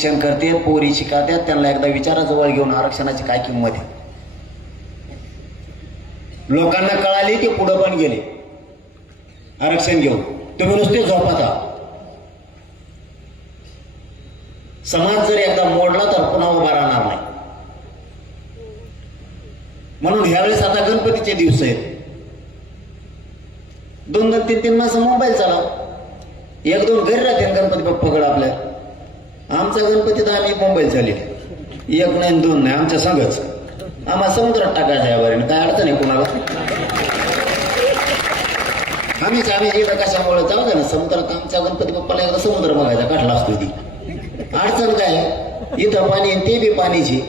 शिक्षण करते, पोरी शिकात्यात, त्यांना एकदा विचाराजवळ घेऊन आरक्षणाची काय किंमत आहे. लोकांना कळाली की पुढं पण गेले आरक्षण घेऊन. तुम्ही नुसते झोपाता. समाज जर एकदा मोडला तर पुन्हा उभा राहणार नाही. म्हणून ह्यावेळेस आता गणपतीचे दिवस आहेत. 2-2, 3-3 मास मोबाईल चालव, 1-2 घरी राहते गणपती बाप्पाकडे आपल्या. आमचा गणपती तर आम्ही मोबाईल चालेल, 1 नाही 2 नाही, आमच्या संघच. आम्हाला समुद्रात टाकायचं यावर, काय अडचण आहे कुणाला. आम्ही इथं कशामुळे जाऊ द्या ना समुद्रात. आमच्या गणपती बाप्पाला एकदा समुद्र बघायचा काढला असतो. ती अडचण काय, इथं पाणी ते बी पाणीची.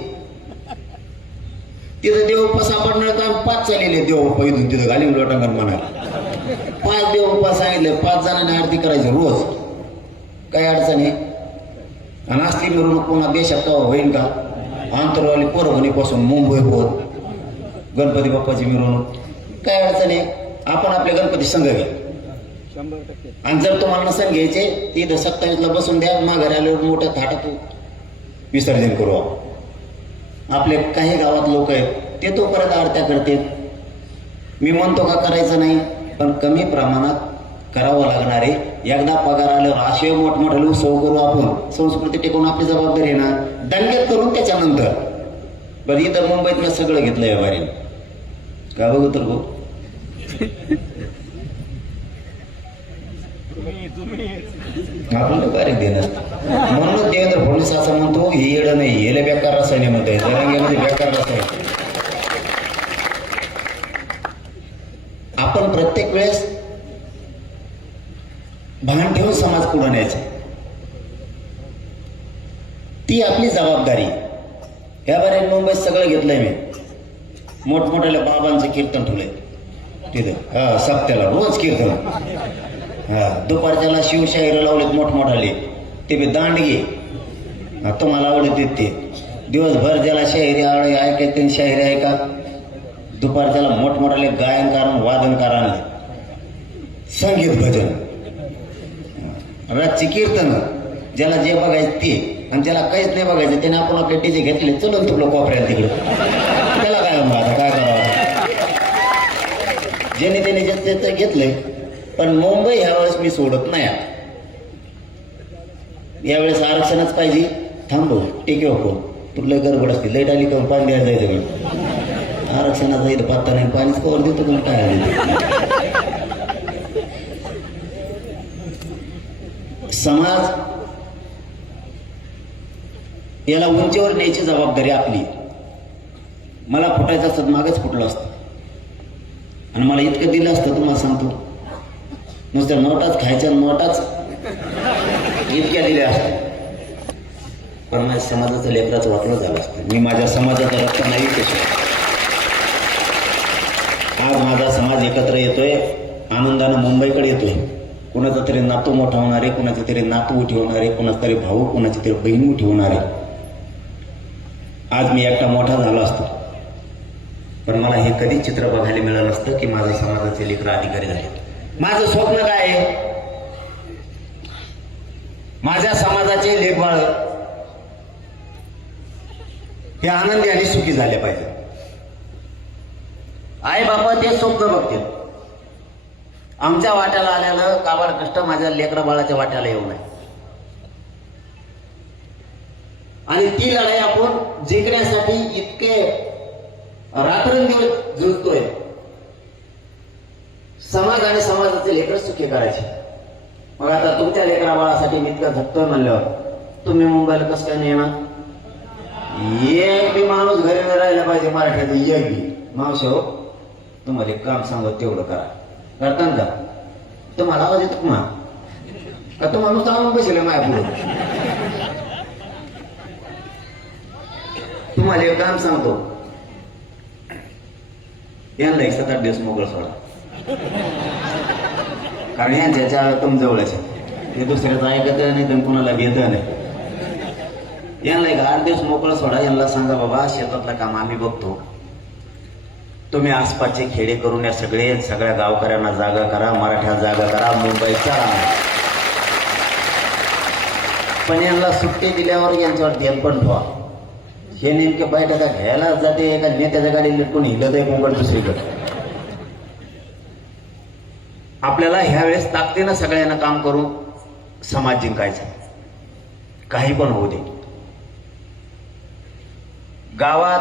तिथं देवप्पा सापडणार काम 5 चाललेले देवप्पा इथून तिथं घाली लोटांगण म्हणाले. 5 देवप्पा सांगितले, 5 जणांनी आरती करायची रोज. काय अडचण आहे. आणि असली मिरवणूक पुन्हा देशात का होईल का. आंतरवाली परभणीपासून मुंबई होत गणपती बाप्पाची मिरवणूक. काय अडचण आहे. आपण आपले गणपती संघ घ्या. आणि जर तुम्हाला नसन घ्यायचे तिथं 27ला बसून द्या. माघारी आल्यावर मोठ्या थाटात विसर्जन करू. आपले काही गावात लोक आहेत ते तोपर्यंत आरत्या करते. मी म्हणतो का करायचं नाही, पण कमी प्रमाणात करावं लागणार आहे. एकदा पगार आल्यावर असे मोठमोठे उत्सव करू आपण. संस्कृती टिकवून आपली जबाबदारी आहे ना. दंगेत करून त्याच्यानंतर. बरं इथं मुंबईतलं सगळं घेतलं या बारीने का बघू तर भाऊ. आपल्याला बारीक देणार. म्हणून देवेंद्र फडणवीस असं म्हणतो हे येडं नाही, येले बेकार रसायने म्हणतोय. जरांगेमध्ये बेकार रसायन. आपण प्रत्येक वेळेस भान ठेवून समाज पुढे न्यायचा, ती आपली जबाबदारी. या बारे मुंबईत सगळं घेतलंय मी. मोठमोठ्या बाबांचे कीर्तन ठेवलंय तिथं. सप्त्याला रोज कीर्तन. दुपारच्याला शिवशाहीर लावलेत मोठमोठाले. ते बी दांडगे तुम्हाला आवडत ते. दिवसभर ज्याला शाहिरी आवडे ऐकायचे शाहिरी ऐका. दुपारच्याला मोठमोठाले गायनकार वादनकार आणले, संगीत भजन, रातची कीर्तन. ज्याला जे बघायचं ते, आणि ज्याला काहीच नाही बघायचं त्याने आपण आपले डीजे घेतले चलून तुला कोपऱ्यात तिकडे. त्याला काय आता काय करावं. ज्याने त्याने जे घेतलंय. पण मुंबई ह्यावेळेस मी सोडत नाही. यावेळेस आरक्षणच पाहिजे. थांबव टिके हो. तुला गडबड असते. लाईट आली का पाणी द्यायला जायचं. आरक्षणाचा इथं पत्ता नाही. पाणीच कवर देतो पण काय आले. समाज याला उंचीवर न्यायची जबाबदारी आपली. मला फुटायचं असत मागच फुटलं असतं. आणि मला इतकं दिलं असतं तुम्हाला सांगतो. नुसत्या नोटाच खायच्या, नोटाच इतक्या दिल्या असत्या. पण माझ्या समाजाचं लेकराचं वाटलं झालं असतं. मी माझ्या समाजाचं रक्त नाही केलं. आज माझा समाज एकत्र येतोय, आनंदानं मुंबईकडे येतोय. कुणाचा तरी नातू मोठा होणार आहे, कुणाची तरी नातू उठी होणार आहे, कुणाचा तरी भाऊ, कुणाची तरी बहीण उठी होणार आहे. आज मी एकटा मोठा झालो असतो, पण मला हे कधीच चित्र बघायला मिळालं नसतं की माझ्या समाजाचे लेकर अधिकारी झाले. माझं स्वप्न काय आहे. माझ्या समाजाचे लेकबाळ हे आनंदी आणि सुखी झाले पाहिजे. आई बाबा ते स्वप्न बघतील. आमच्या वाट्याला आल्यानं काबाड कष्ट माझ्या लेकरा बाळाच्या वाट्याला येऊ नये. आणि ती लढाई आपण जिंकण्यासाठी इतके रात्रंदिवस झुंजतोय. समाज आणि समाजाचे लेकर सुखी करायचे. मग आता तुमच्या लेकरा बाळासाठी मी इतका झटतोय म्हणल्यावर तुम्ही मुंबईला कसं काय नेणार. एक बी माणूस घरी न राहिला पाहिजे मराठीत. एक बी मावशी हो तुम्हाला एक काम सांगत तेवढं करा. करता का तुम्हाला आवाज येतो का. तो माणूस चांगला बसेल माझ्या पुढे. तुम्हाला एक काम सांगतो. यांना 7-8 दिवस मोकळं सोडा. कारण यांच्या तुमजवळच हे दुसऱ्याचं ऐकत नाही तर कुणाला भेट नाही. यांना 8 दिवस मोकळं सोडा. यांना सांगा बाबा शेतातलं काम आम्ही बघतो. तुम्ही आसपासचे खेडे करून या सगळ्या गावकऱ्यांना जागा करा, मराठ्या जागा करा, मुंबईचा. पण यांना सुट्टी दिल्यावर यांच्यावर ध्यान पण ठेवा. हे नेमके बैठका घ्यायला जाते एका नेत्याच्या गाडी लिटून हिंडत आहे मुंबई दुसरीकडे. आपल्याला ह्या वेळेस ताकदीनं सगळ्यांना काम करू समाज जिंकायचा, काही पण होऊ दे. गावात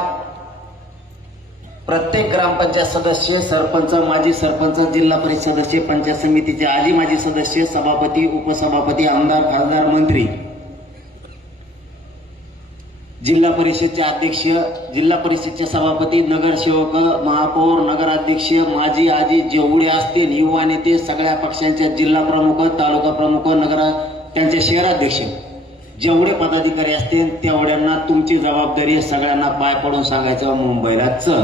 प्रत्येक ग्रामपंचायत सदस्य, सरपंच, माजी सरपंच, जिल्हा परिषद सदस्य, पंचायत समितीचे आजी माजी सदस्य, सभापती, उपसभापती, आमदार, खासदार, मंत्री, जिल्हा परिषदचे अध्यक्ष, जिल्हा परिषदचे सभापती, नगरसेवक, महापौर, नगराध्यक्ष, माजी आजी जेवढे असतील, युवा नेते, सगळ्या पक्षांच्या जिल्हा प्रमुख, तालुका प्रमुख, त्यांचे शहराध्यक्ष, जेवढे पदाधिकारी असतील तेवढ्यांना तुमची जबाबदारी सगळ्यांना पाय पडून सांगायचं मुंबईला चल.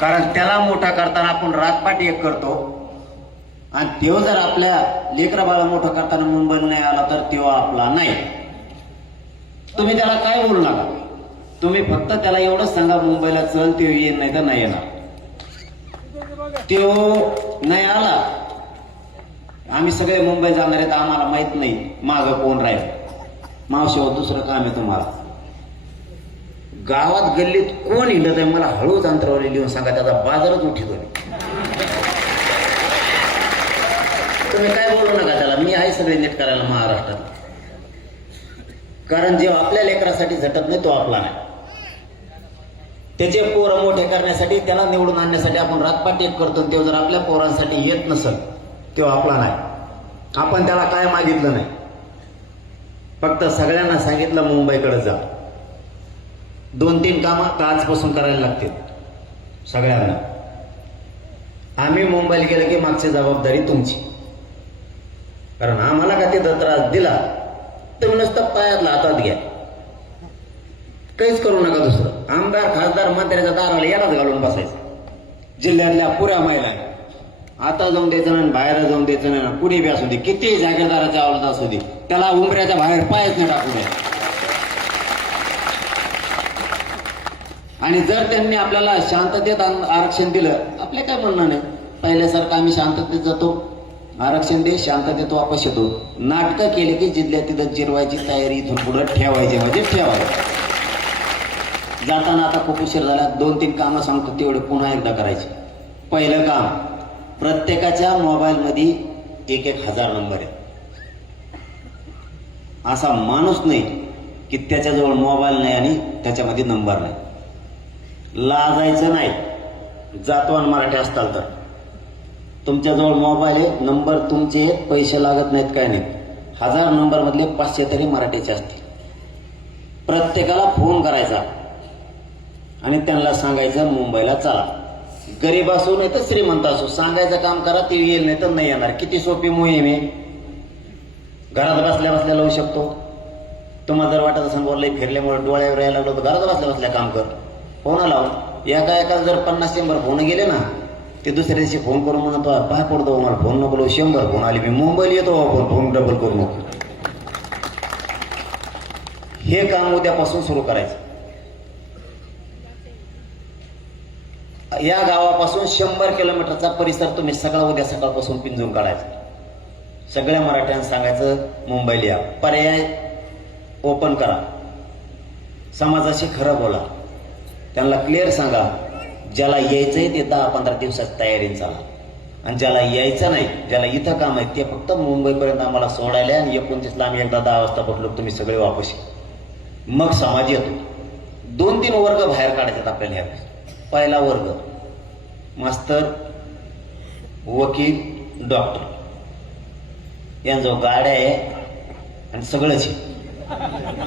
कारण त्याला मोठा करताना आपण रातपाट एक करतो आणि तेव्हा जर आपल्या लेकरा बाळा मोठं करताना मुंबईला नाही आला तर तेव्हा आपला नाही. तुम्ही त्याला काय बोलू नका, तुम्ही फक्त त्याला एवढंच सांगा मुंबईला चल, तेव्हा येईल नाही तर नाही येणार. तेव्हा नाही आला, आम्ही सगळे मुंबई जाणार आहेत, आम्हाला माहित नाही माग कोण राहील, मावशीवर दुसरं काम आहे तुम्हाला. गावात गल्लीत कोण हिंडत आहे मला हळूच अंतरावर लिहून सांगा, त्याचा बाजारच उठितो. तुम्ही काय बोलू नका त्याला, मी आहे सगळे नीट करायला महाराष्ट्रात. कारण जे आपल्या लेकरासाठी झटत नाही तो आपला नाही. त्याचे पोरं मोठे करण्यासाठी, त्याला निवडून आणण्यासाठी आपण रातपाट एक करतो, तेव्हा जर आपल्या पोरांसाठी येत नसेल तेव्हा आपला नाही. आपण त्याला काय मागितलं नाही, फक्त सगळ्यांना सांगितलं मुंबईकडे जा. 2-3 कामं आजपासून करायला लागतील सगळ्यांना. आम्ही मुंबईला गेलं की मागची जबाबदारी तुमची. कारण आम्हाला का तिथं त्रास दिला तर नुसतं पायातला हातात घ्या, काहीच करू नका. दुसरं आमदार, खासदार, मंत्र्याच्या दाराला यालाच घालून बसायचं. जिल्ह्यातल्या पुऱ्या महिलांना आता जाऊन द्यायचं नाही, बाहेर जाऊन द्यायचं नाही, कुणी बी असू दे, किती जागीरदाराच्या आवडत असू दे, त्याला उंबऱ्याच्या बाहेर पायच नाही टाकू द्या. आणि जर त्यांनी आपल्याला शांततेत आरक्षण दिलं, आपले काय म्हणणं नाही, पहिल्यासारखं आम्ही शांततेत जातो, आरक्षण दे, शांततेत वापस येतो. नाटकं केले की जिल्ह्या तिथं जिरवायची तयारी इथून पुढे ठेवायची म्हणजे ठेवायची. जाताना आता खूप उशीर झाला, 2-3 कामं सांगतो तेवढे पुन्हा एकदा करायचे. पहिलं काम, प्रत्येकाच्या मोबाईलमध्ये 1,000 नंबर आहे. असा माणूस नाही की त्याच्याजवळ मोबाईल नाही आणि त्याच्यामध्ये नंबर नाही. लाजायचं नाही. जातो आणि मराठी असताल तर तुमच्याजवळ मोबाईल आहे, नंबर तुमचे आहेत, पैसे लागत नाहीत, काय नाहीत. 1000 नंबर मधले 500 तरी मराठीचे असतील. प्रत्येकाला फोन करायचा आणि त्यांना सांगायचं मुंबईला चला. गरीब असो नाही तर श्रीमंत असो, सांगायचं काम करा, ते येईल नाही तर नाही येणार. किती सोपी मोहीम आहे, घरात बसल्या बसल्या लावू शकतो. तुम्हाला जर वाटत असेल बोललंय फिरल्यामुळे डोळ्यावर यायला लागलो तर घरात बसल्या बसल्या काम कर, फोन लावून. एका जर 50-100 फोन गेले ना, ते दुसऱ्या दिवशी फोन करून म्हणतो पाय पडतो, मला फोन नको लावू, 100 फोन आले, मी मुंबईला येतो, आपण फोन डबल करू नको. हे काम उद्यापासून सुरू करायचं. या गावापासून 100 किलोमीटरचा परिसर तुम्ही सगळा उद्या सकाळपासून पिंजून काढायचा. सगळ्या मराठ्यांना सांगायचं मुंबईला या. पर्याय ओपन करा, समाजाशी खरं बोला, त्यांना क्लिअर सांगा. ज्याला यायचंय ते 10-15 दिवसात तयारीने चाला, आणि ज्याला यायचं नाही, ज्याला इथं काम आहे ते फक्त मुंबईपर्यंत आम्हाला सोडायला. आणि 29ला आम्ही एकदा 10 वाजता पोहोचलो, तुम्ही सगळे वापस. मग समाज येतो. 2-3 वर्ग बाहेर काढायचे आपल्याला ह्या. पहिला वर्ग मास्तर, वकील, डॉक्टर यांजो गाड्या आहे आणि सगळंच आहे,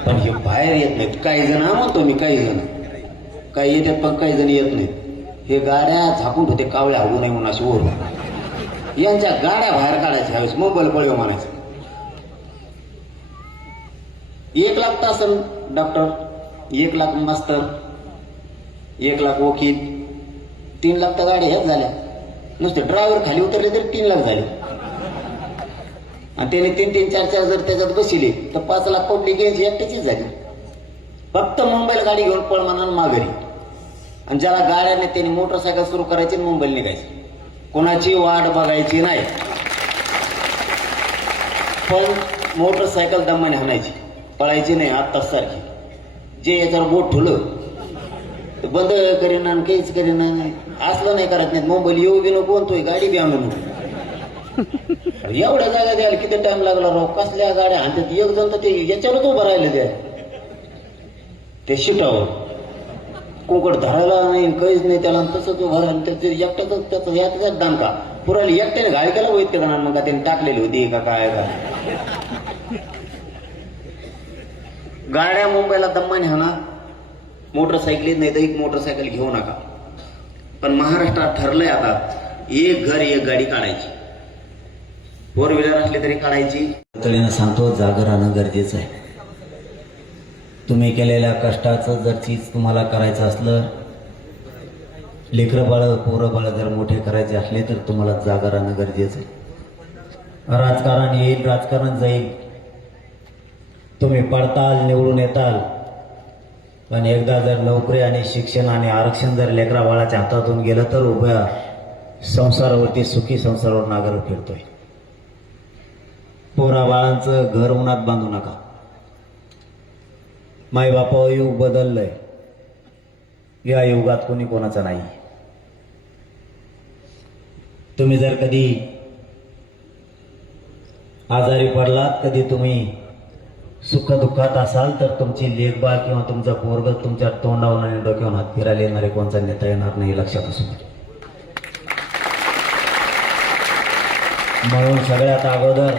पण हे बाहेर येत नाहीत. काही जण म्हणतो मी, काही जण काही येतात पण काही जण येत नाहीत. हे गाड्या झाकून होते, कावळे हवू नये म्हणून अशी ओरडून. यांच्या गाड्या बाहेर काढायच्या ह्यावेळेस, मोबाईल पळव म्हणायचं. 1 लाख तर असेल डॉक्टर, 1 लाख मास्तर, 1 लाख वकील, 3 लाख तर गाड्या ह्याच झाल्या. नुसते ड्रायव्हर खाली उतरले तरी 3 लाख झाले. आणि त्याने 3-3, 4-4 जर त्याच्यात बसले तर 5 लाख पब्लिक घ्यायची एकट्याचीच झाली. फक्त मुंबईला गाडी घेऊन पळ म्हणून माघारी. आणि ज्याला गाड्या नाही त्यांनी मोटरसायकल सुरू करायची, मुंबईला निघायची, कोणाची वाट बघायची नाही. पण मोटरसायकल दमाने हाणायची, पळायची नाही आत्ताच सारखी. जे याच्यावर बोट ठेवलं तर बंद करीना आणि काहीच करीना. असलं नाही करत नाहीत. मुंबईला येऊ बी नको म्हणतोय, गाडी बी आणू नको. एवढ्या जागा द्यायला किती टाइम लागला राव. कसल्या गाड्या हाणतात. एक जण तर ते याच्यावरच उभं राहिलं द्या ते शिटावर. कोकड धरायला नाही, काहीच नाही त्याला. तसंच उभं राहिलं. त्याचं एकट्याच त्याचं याच दानका पुरायला एकट्याने घाई केला होईत का जणांना. मग त्याने टाकलेली होती का काय का. गाड्या मुंबईला दम्माने हाना. मोटरसायकलीत नाही तर एक मोटरसायकल घेऊ नका. पण महाराष्ट्रात ठरलंय आता एक घर एक गाडी काढायची. 4 व्हीलर असली तरी काढायची. तळीनं सांगतो जागं राहणं गरजेचं आहे. तुम्ही केलेल्या कष्टाचं जर चीज तुम्हाला करायचं असलं, लेकरं बाळ पोरं बाळ जर मोठे करायचे असले तर तुम्हाला जागा राहणं गरजेचं आहे. राजकारण येईल, राजकारण जाईल. तुम्ही पडताल, निवडून येताल, पण एकदा जर नोकरी आणि शिक्षण आणि आरक्षण जर लेकरा बाळाच्या हातातून गेलं तर उभ्या संसारावरती, सुखी संसारावर नागर फिरतोय. पोरा बाळांचं घर उन्हात बांधू नका. मायबापा युग बदललंय. या युगात कोणी कोणाचा नाही. तुम्ही जर कधी आजारी पडलात, कधी तुम्ही सुख दुःखात असाल तर तुमची लेखबाळ किंवा तुमचा पोरग तुमच्या तोंडावरून आणि डोक्यावरून हात फिरायला येणारे कोणचा नेता येणार नाही, लक्षात असू. म्हणून सगळ्यात अगोदर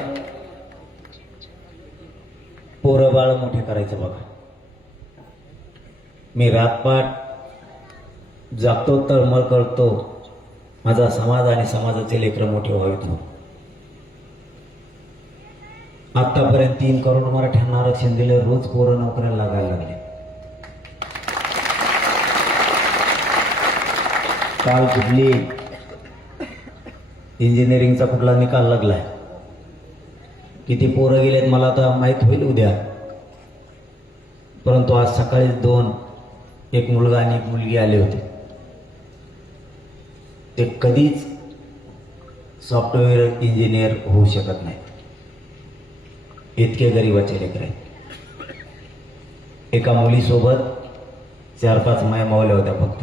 पोरं बाळ मोठे करायचं बघा. मी रातपाट जागतो तळमळ करतो माझा समाज आणि समाजाचे लेकरं मोठे व्हावेत म्हणून. आतापर्यंत 3 करोड मराठ्यांना आरक्षण दिलं. रोज पोरं नोकऱ्याला लागायला लागले. काल कुठली इंजिनिअरिंगचा कुठला निकाल लागलाय, किती पोरं गेलेत मला तर माहीत होईल उद्या. परंतु आज सकाळी 2 एक मुलगा आणि एक मुलगी आले होते. ते कधीच सॉफ्टवेअर इंजिनियर होऊ शकत नाही. इतके गरीबाचे लेकर आहेत. एका मुलीसोबत 4-5 माया मावल्या होत्या फक्त.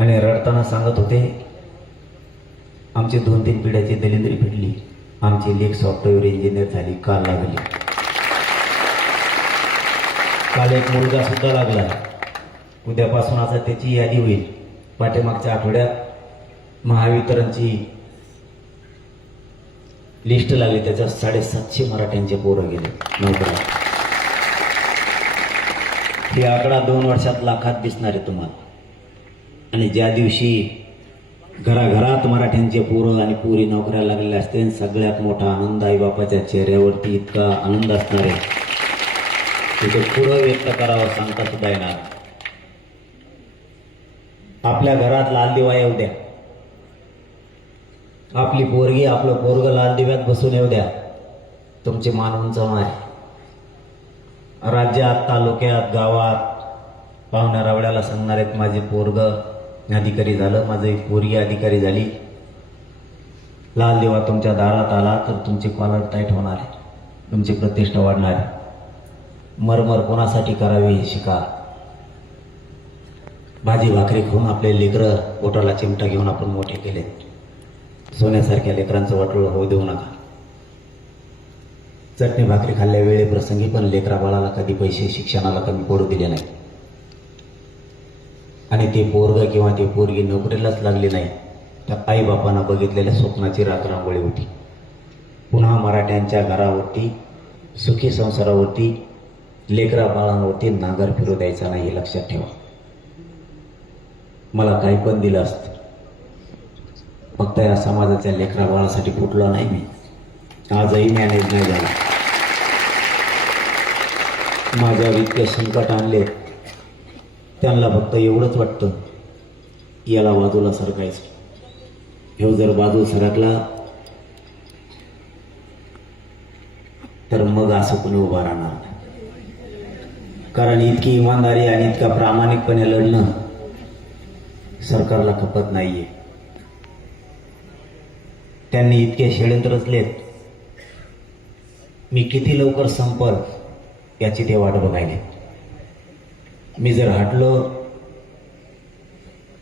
आणि रडताना सांगत होते, आमची 2-3 पिढ्याची दलिंद्री फिटली. आमची लेख सॉफ्टवेअर इंजिनियर झाली. काल लागली. काल एक मुलगा सुद्धा लागला. उद्यापासून आता त्याची यादी होईल. पाठीमागच्या आठवड्यात महावितरणची लिस्ट लागली. त्याच्यात 750 मराठ्यांचे पोरं गेले नोकऱ्या. ही आकडा 2 वर्षात लाखात दिसणार आहे तुम्हाला. आणि ज्या दिवशी घराघरात मराठ्यांचे पोरं आणि पोरी नोकऱ्या लागलेल्या असते, सगळ्यात मोठा आनंद आई बापाच्या चेहऱ्यावरती इतका आनंद असणार आहे तिथे पुढं व्यक्त करावं सांगता सुद्धा येणार. आपल्या घरात लाल दिवा येऊ द्या. आपली पोरगी आपलं पोरग लाल दिव्यात बसून येऊ द्या. तुमची मान उंचावणार आहे. राज्यात, तालुक्यात, गावात पाहुण्या रावड्याला सांगणार आहेत, माझे पोरग अधिकारी झालं, माझी पोरगी अधिकारी झाली. लाल दिवा तुमच्या दारात आला तर तुमची कॉलर टाईट होणार आहे, तुमची प्रतिष्ठा वाढणार आहे. मरमर कोणासाठी करावी हे शिका. भाजी भाकरी खाऊन आपले लेकरं पोटाला चिमटा घेऊन आपण मोठे केले. सोन्यासारख्या लेकरांचं वाटोळं होऊ देऊ नका. चटणी भाकरी खाल्ल्या वेळेप्रसंगी पण लेकरा बाळाला कधी पैसे शिक्षणाला कमी पडू दिले नाही. आणि ते पोरग किंवा ते पोरगी नोकरीलाच लागली नाही तर आई बापांना बघितलेल्या स्वप्नाची रांगोळी होती. पुन्हा मराठ्यांच्या घरावरती, सुखी संसारावरती, लेकरा बाळांवरती नागर फिरू द्यायचा नाही, हे लक्षात ठेवा. मला काही पण दिलं असतं, फक्त या समाजाच्या लेकरा बाळासाठी फुटलो नाही मी. आजही मॅनेज नाही झाला. माझ्या इतके संकट आणले, त्यांना फक्त एवढंच वाटतं याला बाजूला सरकायचं. हे जर बाजू सरकला तर मग असं कोणी उभा राहणार नाही. कारण इतकी इमानदारी आणि इतका प्रामाणिकपणे लढणं सरकारला खपत नाहीये. त्यांनी इतके षडयंत्र रचलेत मी किती लवकर संपल याची ते वाट बघायले. मी जर हटलो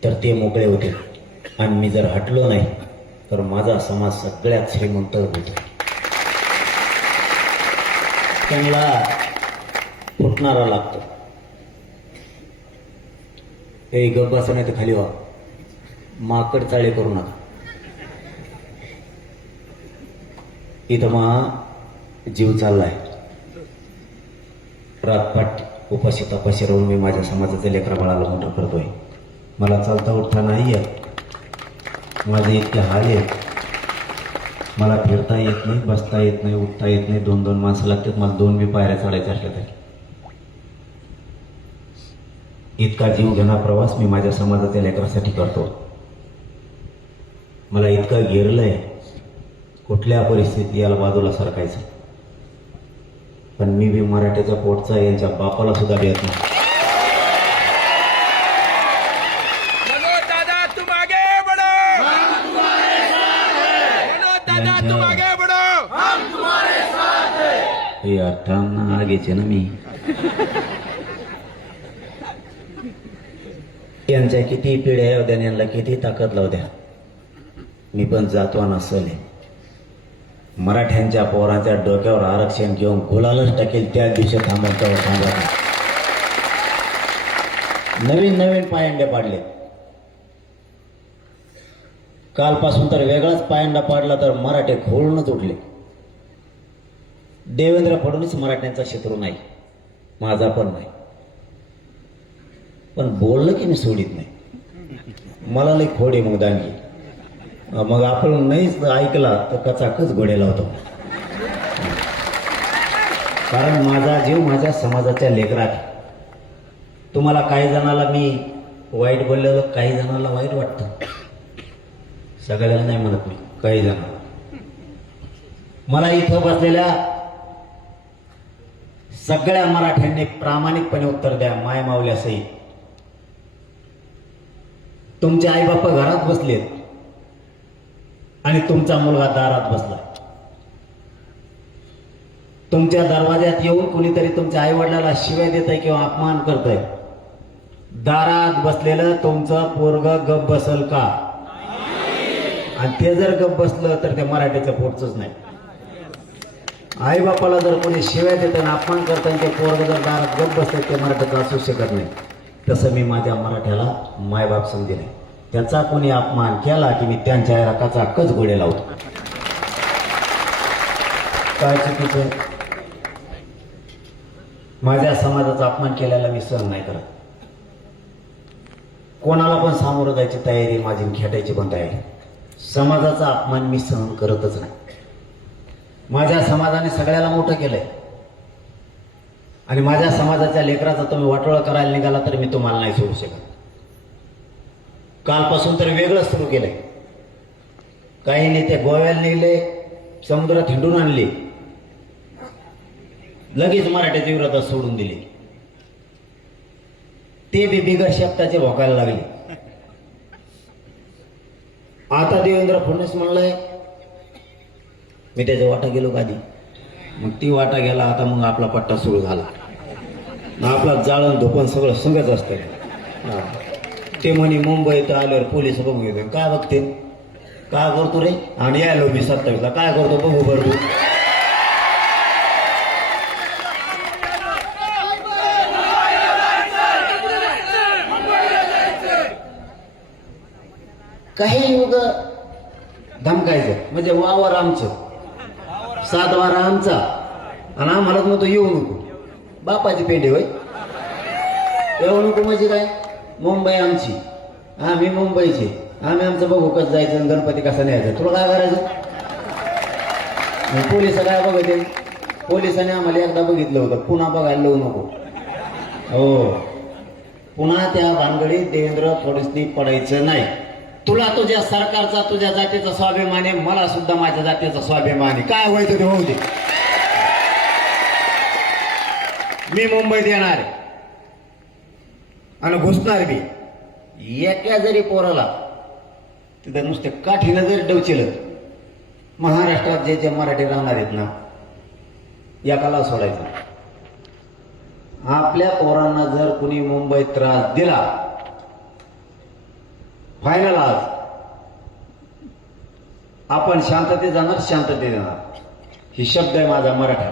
तर ते मोकळे होते आणि मी जर हटलो नाही तर माझा समाज सगळ्यात श्रीमंत होतो. त्यांना फुटणारा लागतो. हे गप्प असं नाही तर खाली व्हा, माकड चाळे करू नका. इथं मग जीव चाललाय. रातपाट उपाशी तपाशी राहून मी माझ्या समाजाच्या लेकरा बाळाला मोठं करतोय. मला चालता उठता नाही आहे. माझे इतके हाल आहेत. मला फिरता येत नाही, बसता येत नाही, उठता येत नाही. 2-2 माणसं लागतात मला 2 बी पायऱ्या चढायच्या असल्या तरी. इतका जीव घेणा प्रवास मी माझ्या समाजाच्या लेकरासाठी करतो. मला इतकं घेरलंय, कुठल्या परिस्थितीत याला बाजूला सरकायचं. पण मी बी मराठ्याच्या पोटचा यांच्या बापाला सुद्धा देत नाही. हे अठ्ठावन्न आगेचे ना मी. यांच्या किती पिढ्या होत्या, यांना किती ताकद लावत्या. मी पण जातो नसल. मराठ्यांच्या पोरांच्या डोक्यावर आरक्षण घेऊन गुलालच टाकेल त्या दिवशी थांबवतो. नवीन नवीन पायंडे पाडले. कालपासून तर वेगळाच पायंडा पाडला तर मराठे खोळूनच उठले. देवेंद्र फडणवीस मराठ्यांचा शत्रू नाही, माझा पण नाही. पण बोललं की मी सोडित नाही. मला लई खोडे मग दांगी. मग आपण नाहीच ऐकला तर कचाकच घोडे लावतो. कारण माझा जीव माझ्या समाजाच्या लेकरात. तुम्हाला काही जणाला मी वाईट बोललेलं, काही जणाला वाईट वाटतं. सगळ्याला नाही म्हणत मी, काही जणांना. मला इथं बसलेल्या सगळ्या मराठ्यांनी प्रामाणिकपणे उत्तर द्या. माय मावल्या सहित तुमचे आई बाप घरात बसलेत आणि तुमचा मुलगा दारात बसला. तुमच्या दरवाज्यात येऊन कुणीतरी तुमच्या आई वडिलाला शिव्या देत आहे किंवा अपमान करतंय. दारात बसलेलं तुमचं पोरग गप बसल का? आणि ते जर गप बसलं तर ते मराठीचं पोटचंच नाही. आई बापाला जर कोणी शिव्या देत आणि अपमान करताना ते पोरग जर दारात गप बसतं ते मराठीचं असू शकत नाही. तसं मी माझ्या मराठ्याला मायबाप समजेल. त्याचा कोणी अपमान केला की मी त्यांच्या रकाचा कच घोडे लावतो. काय चुकीचं? माझ्या समाजाचा अपमान केल्याला मी सहन नाही करत. कोणाला पण सामोरं जायची तयारी माझी, खेटायची पण तयारी. समाजाचा अपमान मी सहन करतच नाही. माझ्या समाजाने सगळ्याला मोठं केलंय आणि माझ्या समाजाच्या लेकराचा तुम्ही वाटोळा करायला निघाला तर मी तुम्हाला नाही सोडू शकत. कालपासून तर वेगळंच सुरू केलंय. काही नेते गोव्याला नेले, समुद्रात हिंडून आणले, लगेच मराठ्याच्या विरोधात सोडून दिले. ते बी बिगर शब्दाचे भोकायला लागले. आता देवेंद्र फडणवीस म्हणलाय मी त्याच्या वाटा गेलो का आधी. मग ती वाटा गेला, आता मग आपला पट्टा सुरू झाला. आपला जाळण धोपण सगळं संगच असतं. ते म्हणे मुंबईत आल्यावर पोलीस बघू घेतो. काय बघते, काय करतो रे? आणि यायलो मी 27ला, काय करतो बघू बरं. काही युग धमकायचं म्हणजे वावर आमचं, 7 वारा आमचा आणि आम्हालाच म्हणतो येऊ नको. बापाची पेंडे होय. येऊ नको म्हणजे काय? मुंबई आमची, आम्ही मुंबईचे, आम्ही आमचं बघू कसं जायचं आणि गणपती कसा न्यायचा. तुला काय करायचं? पोलिस काय बघते? पोलिसांनी आम्हाला एकदा बघितलं होतं, पुन्हा बघायला लावू नको. हो, पुन्हा त्या भानगडीत देवेंद्र फडणवीसनी पडायचं नाही. तुला तुझ्या सरकारचा, तुझ्या जातीचा स्वाभिमान आहे, मला सुद्धा माझ्या जातीचा स्वाभिमान आहे. काय व्हायचं ते होऊ दे. मी मुंबईत येणार आहे आणि घुसणार बी. एका जरी पोराला तिथं नुसते काठीनं जरी डवचिलं, महाराष्ट्रात जे जे मराठी राहणार आहेत ना एकाला सोडायचं. आपल्या पोरांना जर कुणी मुंबईत त्रास दिला, फायनल आज आपण शांततेत जाणार, शांततेत येणार. ही शब्द आहे माझा मराठा.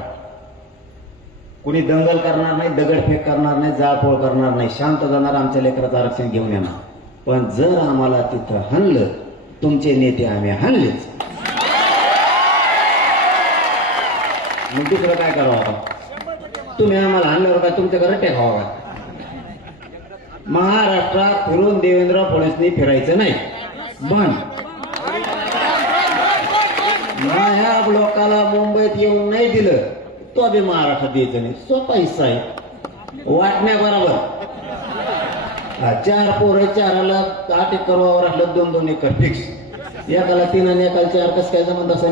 कुणी दंगल करणार नाही, दगडफेक करणार नाही, जाळपोळ करणार नाही, शांत जाणार, आमच्या लेकराचं आरक्षण घेऊन येणार. पण जर आम्हाला तिथं हाणलं, तुमचे नेते आम्ही हाणलेच. मग दुसरं काय करावं आता? तुम्ही आम्हाला हाणल्यावर काय तुमच्या घरात टेकावं का? महाराष्ट्रात फिरून देवेंद्र फडणवीसनी फिरायचं नाही, बंद. ह्या लोकाला मुंबईत येऊन नाही दिलं, तो बी महाराष्ट्रात द्यायचं नाही. सोपा हिस्सा आहे, वाटण्या बरोबर. 4 पोरं, 4ला 8 एकर वावर असलं, 2-2 एकर फिक्स. एकाला 3 आणि एकाला 4 कसं काय जमत असं